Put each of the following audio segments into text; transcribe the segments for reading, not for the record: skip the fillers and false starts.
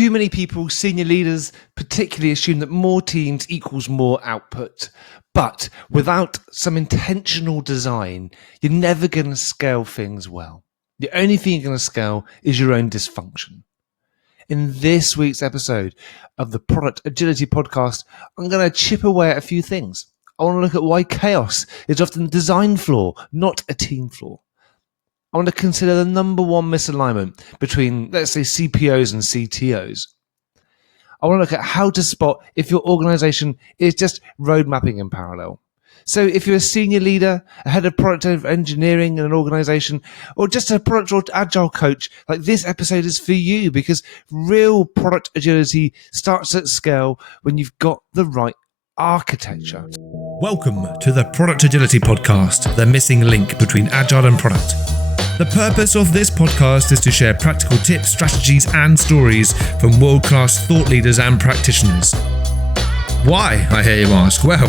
Too many people, senior leaders particularly, assume that more teams equals more output. But without some intentional design, you're never going to scale things well. The only thing you're going to scale is your own dysfunction. In this week's episode of the Product Agility Podcast, I'm going to chip away at a few things. I want to look at why chaos is often a design flaw, not a team flaw. I want to consider the number one misalignment between, let's say, CPOs and CTOs. I want to look at how to spot if your organization is just road mapping in parallel. So if you're a senior leader, a head of product engineering in an organization, or just a product or agile coach, like this episode is for you, because real product agility starts at scale when you've got the right architecture. Welcome to the Product Agility Podcast, the missing link between agile and product. The purpose of this podcast is to share practical tips, strategies, and stories from world-class thought leaders and practitioners. Why, I hear you ask? Well,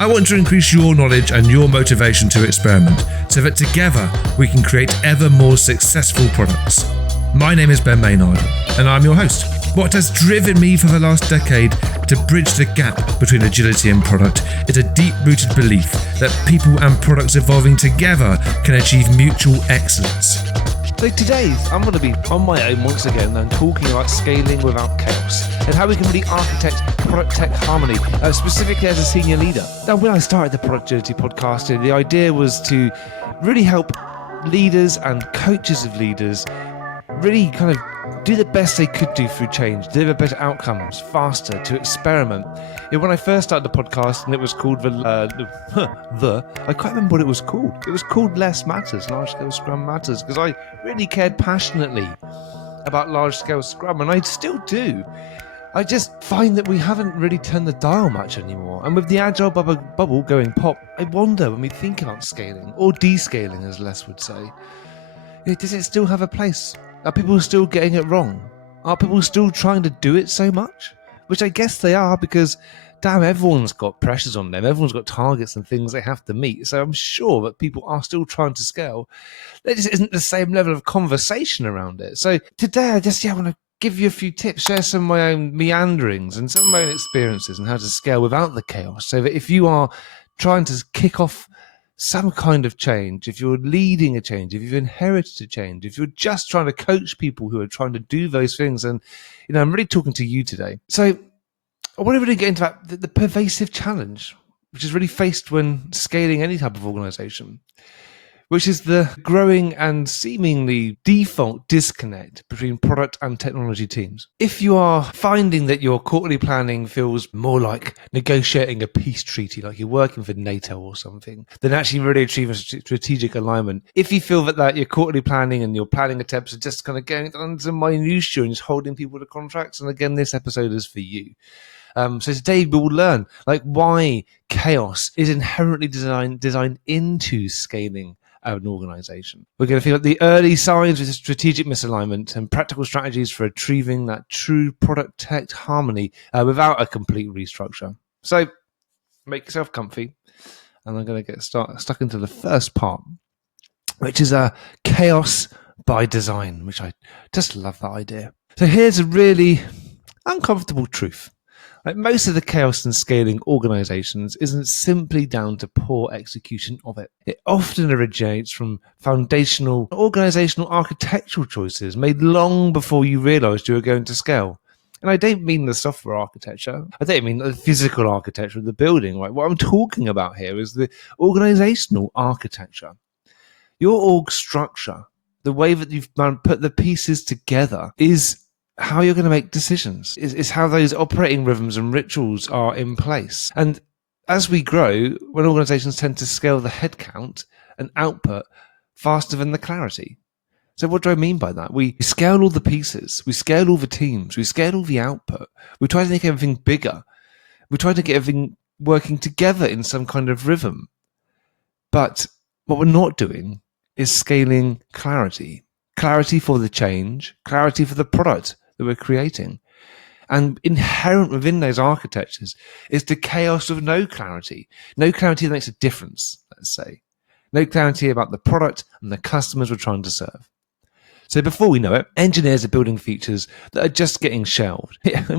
I want to increase your knowledge and your motivation to experiment so that together we can create ever more successful products. My name is Ben Maynard, and I'm your host. What has driven me for the last decade to bridge the gap between agility and product is a deep-rooted belief that people and products evolving together can achieve mutual excellence. So today, I'm going to be on my own once again and talking about scaling without chaos and how we can really architect product-tech harmony, specifically as a senior leader. Now, when I started the Product Agility Podcast, the idea was to really help leaders and coaches of leaders really kind of do the best they could do through change, deliver better outcomes, faster, to experiment. When I first started the podcast, and it was called I can't remember what it was called. It was called Less Matters, Large Scale Scrum Matters, because I really cared passionately about large scale Scrum, and I still do. I just find that we haven't really turned the dial much anymore. And with the agile bubble going pop, I wonder when we think about scaling, or descaling as Les would say, does it still have a place? Are people still getting it wrong? Are people still trying to do it so much? Which I guess they are, because damn, everyone's got pressures on them. Everyone's got targets and things they have to meet. So I'm sure that people are still trying to scale. There just isn't the same level of conversation around it. So today I just want to give you a few tips, share some of my own meanderings and some of my own experiences and how to scale without the chaos, so that if you are trying to kick off some kind of change, if you're leading a change, if you've inherited a change, if you're just trying to coach people who are trying to do those things, and I'm really talking to you today. So I want to really get into that, the pervasive challenge, which is really faced when scaling any type of organization, which is the growing and seemingly default disconnect between product and technology teams. If you are finding that your quarterly planning feels more like negotiating a peace treaty, like you're working for NATO or something, than actually really achieving strategic alignment, if you feel that your quarterly planning and your planning attempts are just kind of going into minutiae and just holding people to contracts, and again, this episode is for you. So today we will learn why chaos is inherently designed into scaling an organization. We're going to feel the early signs of strategic misalignment and practical strategies for achieving that true product tech harmony without a complete restructure. So make yourself comfy, and I'm going to get stuck into the first part, which is chaos by design, which I just love that idea. So here's a really uncomfortable truth. Most of the chaos in scaling organizations isn't simply down to poor execution of it. It often originates from foundational organizational architectural choices made long before you realized you were going to scale. And I don't mean the software architecture. I don't mean the physical architecture of the building. Right? What I'm talking about here is the organizational architecture. Your org structure, the way that you've put the pieces together, is how you're going to make decisions, is how those operating rhythms and rituals are in place. And as we grow, when organizations tend to scale the headcount and output faster than the clarity. So what do I mean by that? We scale all the pieces, we scale all the teams, we scale all the output, we try to make everything bigger, we try to get everything working together in some kind of rhythm. But what we're not doing is scaling clarity for the change, clarity for the product that we're creating. And inherent within those architectures is the chaos of no clarity that makes a difference, let's say. No clarity about the product and the customers we're trying to serve. So before we know it, engineers are building features that are just getting shelved.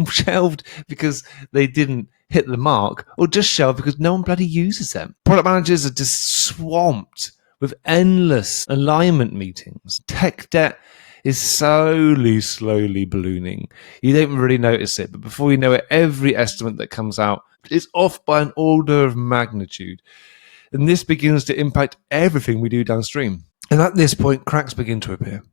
Shelved because they didn't hit the mark, or just shelved because no one bloody uses them. Product managers are just swamped with endless alignment meetings. Tech debt is slowly ballooning. You don't really notice it, but before you know it, every estimate that comes out is off by an order of magnitude. And this begins to impact everything we do downstream. And at this point, cracks begin to appear.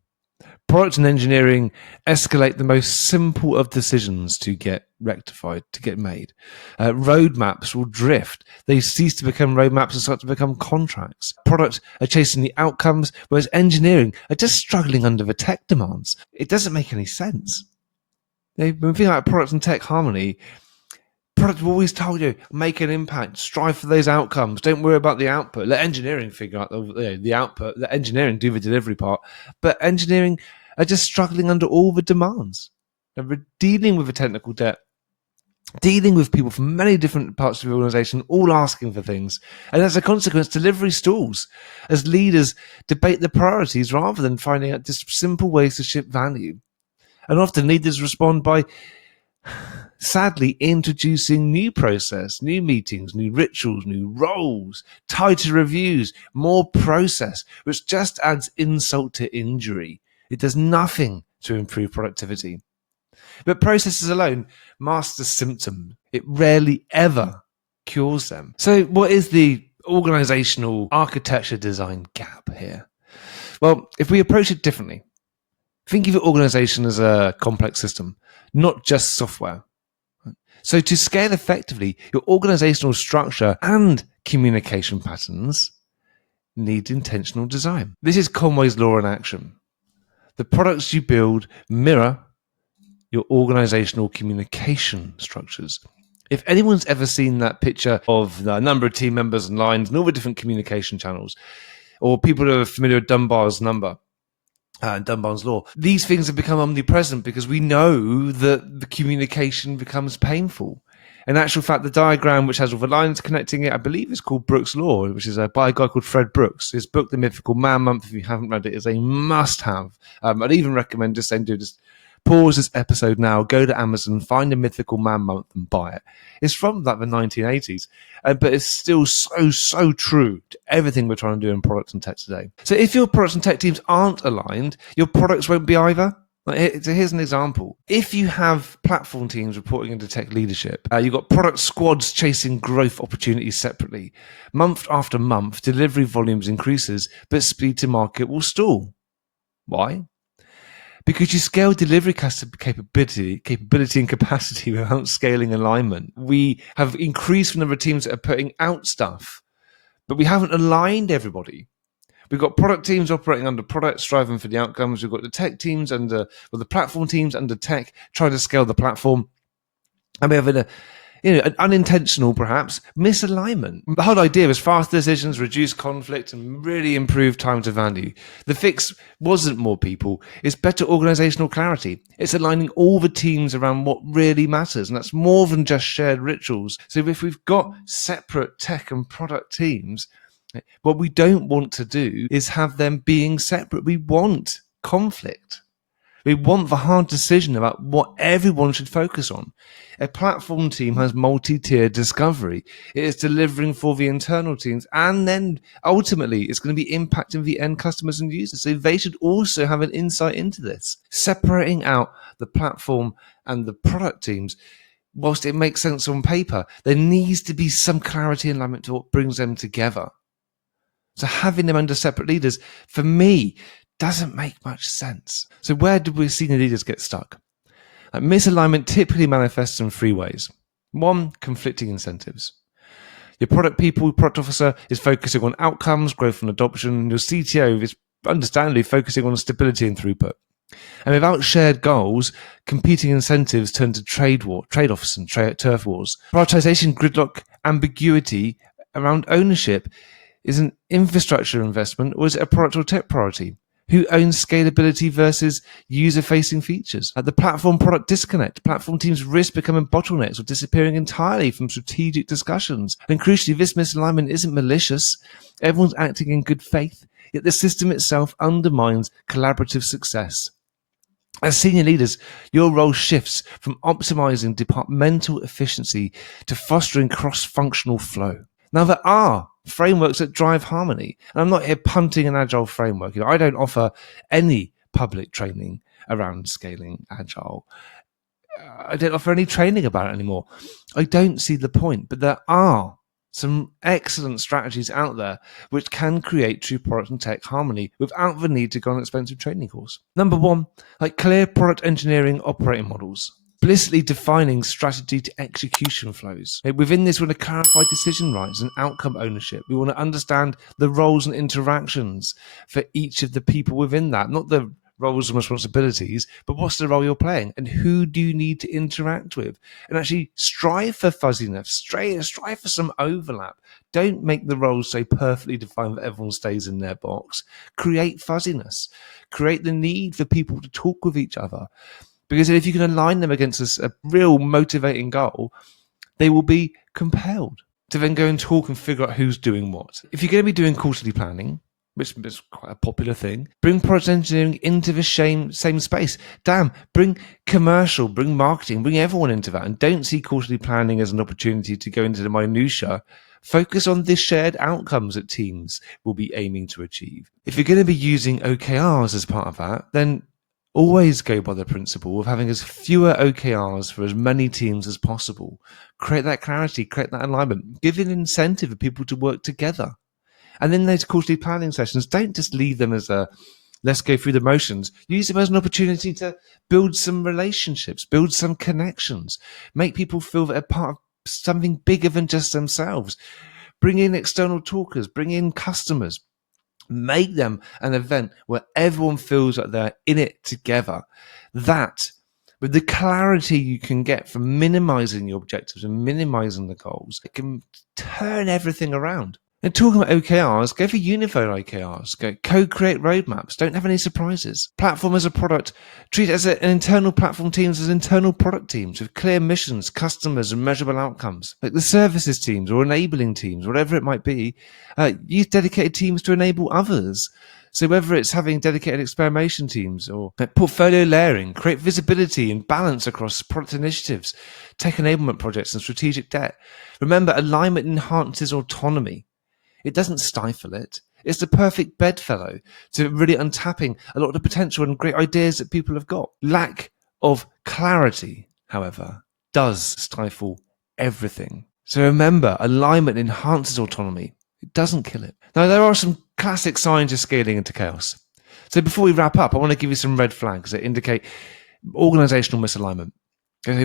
Product and engineering escalate the most simple of decisions to get rectified, to get made. Roadmaps will drift. They cease to become roadmaps and start to become contracts. Product are chasing the outcomes, whereas engineering are just struggling under the tech demands. It doesn't make any sense. When we think about product and tech harmony, product will always tell you, make an impact, strive for those outcomes, don't worry about the output. Let engineering figure out the output, let engineering do the delivery part. But engineering are just struggling under all the demands. And we're dealing with a technical debt, dealing with people from many different parts of the organization, all asking for things. And as a consequence, delivery stalls as leaders debate the priorities rather than finding out just simple ways to ship value. And often leaders respond by sadly introducing new process, new meetings, new rituals, new roles, tighter reviews, more process, which just adds insult to injury. It does nothing to improve productivity. But processes alone mask the symptom. It rarely ever cures them. So what is the organizational architecture design gap here? Well, if we approach it differently, think of your organization as a complex system, not just software. So to scale effectively, your organizational structure and communication patterns need intentional design. This is Conway's law in action. The products you build mirror your organizational communication structures. If anyone's ever seen that picture of the number of team members and lines and all the different communication channels, or people who are familiar with Dunbar's number, Dunbar's law, these things have become omnipresent because we know that the communication becomes painful. In actual fact, the diagram, which has all the lines connecting it, I believe is called Brooks' Law, which is by a guy called Fred Brooks. His book, The Mythical Man Month, if you haven't read it, is a must-have. I'd even recommend just pause this episode now, go to Amazon, find a Mythical Man Month and buy it. It's from the 1980s, but it's still so true to everything we're trying to do in products and tech today. So if your products and tech teams aren't aligned, your products won't be either. So here's an example. If you have platform teams reporting into tech leadership, you've got product squads chasing growth opportunities separately. Month after month, delivery volumes increases, but speed to market will stall. Why? Because you scale delivery capability and capacity without scaling alignment. We have increased the number of teams that are putting out stuff, but we haven't aligned everybody. We've got product teams operating under product, striving for the outcomes. We've got the tech teams the platform teams under tech, trying to scale the platform. And we have an unintentional, perhaps, misalignment. The whole idea was fast decisions, reduce conflict, and really improve time to value. The fix wasn't more people. It's better organizational clarity. It's aligning all the teams around what really matters, and that's more than just shared rituals. So if we've got separate tech and product teams, what we don't want to do is have them being separate. We want conflict. We want the hard decision about what everyone should focus on. A platform team has multi-tier discovery. It is delivering for the internal teams, and then ultimately it's going to be impacting the end customers and users. So they should also have an insight into this. Separating out the platform and the product teams, whilst it makes sense on paper, there needs to be some clarity and alignment to what brings them together. So having them under separate leaders, for me, doesn't make much sense. So where do we senior leaders get stuck? Misalignment typically manifests in three ways. One, conflicting incentives. Your product officer is focusing on outcomes, growth and adoption. Your CTO is understandably focusing on stability and throughput. And without shared goals, competing incentives turn to trade-offs and turf wars. Prioritization, gridlock, ambiguity around ownership. Is an infrastructure investment, or is it a product or tech priority? Who owns scalability versus user-facing features? At the platform product disconnect, platform teams risk becoming bottlenecks or disappearing entirely from strategic discussions. And crucially, this misalignment isn't malicious. Everyone's acting in good faith. yet the system itself undermines collaborative success. As senior leaders, your role shifts from optimizing departmental efficiency to fostering cross-functional flow. Now, there are frameworks that drive harmony, and I'm not here punting an agile framework. I don't offer any public training around scaling agile. I don't offer any training about it anymore. I don't see the point, but there are some excellent strategies out there which can create true product and tech harmony without the need to go on an expensive training course. Number one, like clear product engineering operating models. Explicitly defining strategy to execution flows. Within this, we want to clarify decision rights and outcome ownership. We want to understand the roles and interactions for each of the people within that, not the roles and responsibilities, but what's the role you're playing and who do you need to interact with, and actually strive for fuzziness, strive for some overlap. Don't make the roles so perfectly defined that everyone stays in their box. Create fuzziness, create the need for people to talk with each other, because if you can align them against a real motivating goal, they will be compelled to then go and talk and figure out who's doing what. If you're going to be doing quarterly planning, which is quite a popular thing, bring product engineering into the same space. Bring commercial, bring marketing, bring everyone into that, and don't see quarterly planning as an opportunity to go into the minutiae. Focus on the shared outcomes that teams will be aiming to achieve. If you're going to be using OKRs as part of that, then always go by the principle of having as fewer OKRs for as many teams as possible. Create that clarity, create that alignment, give an incentive for people to work together. And then those quarterly planning sessions, don't just leave them as a let's go through the motions. Use them as an opportunity to build some relationships, build some connections, make people feel that they're part of something bigger than just themselves. Bring in external talkers, bring in customers, make them an event where everyone feels like they're in it together. That, with the clarity you can get from minimizing your objectives and minimizing the goals, it can turn everything around. And talking about OKRs, go for unified OKRs. Go co-create roadmaps. Don't have any surprises. Platform as a product. Treat it as an internal platform teams as internal product teams with clear missions, customers, and measurable outcomes. Like the services teams or enabling teams, whatever it might be, use dedicated teams to enable others. So whether it's having dedicated experimentation teams or portfolio layering, create visibility and balance across product initiatives, tech enablement projects, and strategic debt. Remember, alignment enhances autonomy. It doesn't stifle it. It's the perfect bedfellow to really untapping a lot of the potential and great ideas that people have got. Lack of clarity, however, does stifle everything. So remember, alignment enhances autonomy. It doesn't kill it. Now, there are some classic signs of scaling into chaos. So before we wrap up, I want to give you some red flags that indicate organizational misalignment.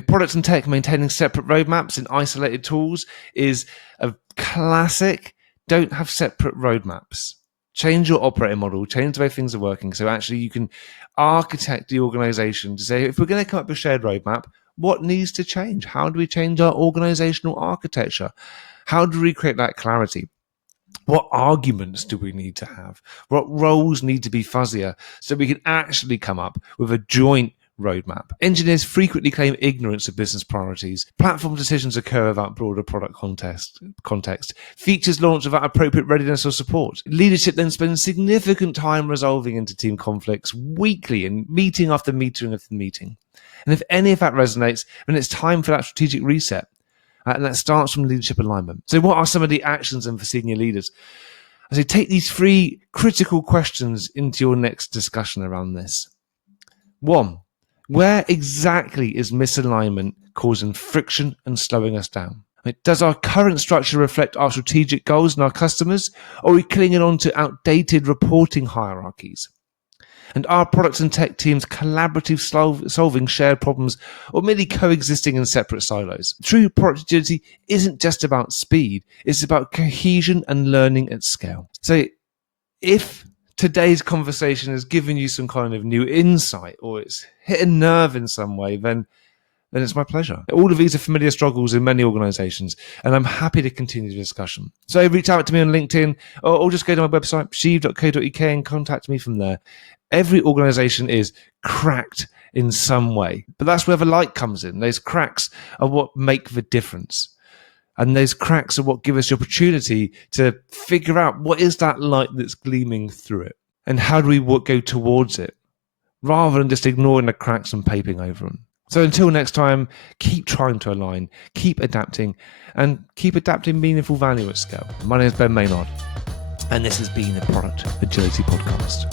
Products and tech maintaining separate roadmaps in isolated tools is a classic. Don't have separate roadmaps. Change your operating model, change the way things are working. So actually you can architect the organization to say, if we're going to come up with a shared roadmap, what needs to change? How do we change our organizational architecture? How do we create that clarity? What arguments do we need to have? What roles need to be fuzzier so we can actually come up with a joint roadmap? Engineers frequently claim ignorance of business priorities. Platform decisions occur without broader product context. Features launch without appropriate readiness or support. Leadership then spends significant time resolving inter-team conflicts weekly and meeting after meeting after meeting. And if any of that resonates, then it's time for that strategic reset. And that starts from leadership alignment. So what are some of the actions then for senior leaders? I say take these 3 critical questions into your next discussion around this. 1, where exactly is misalignment causing friction and slowing us down? Does our current structure reflect our strategic goals and our customers, or are we clinging on to outdated reporting hierarchies? And are products and tech teams collaborative solving shared problems or merely coexisting in separate silos? True product agility isn't just about speed, it's about cohesion and learning at scale. So if today's conversation has given you some kind of new insight or it's hit a nerve in some way, then it's my pleasure. All of these are familiar struggles in many organizations, and I'm happy to continue the discussion. So reach out to me on LinkedIn or just go to my website, sheave.co.uk, and contact me from there. Every organization is cracked in some way, but that's where the light comes in. Those cracks are what make the difference. And those cracks are what give us the opportunity to figure out what is that light that's gleaming through it, and how do we go towards it, rather than just ignoring the cracks and papering over them. So until next time, keep trying to align, keep adapting, and keep adapting meaningful value at scale. My name is Ben Maynard, and this has been the Product Agility Podcast.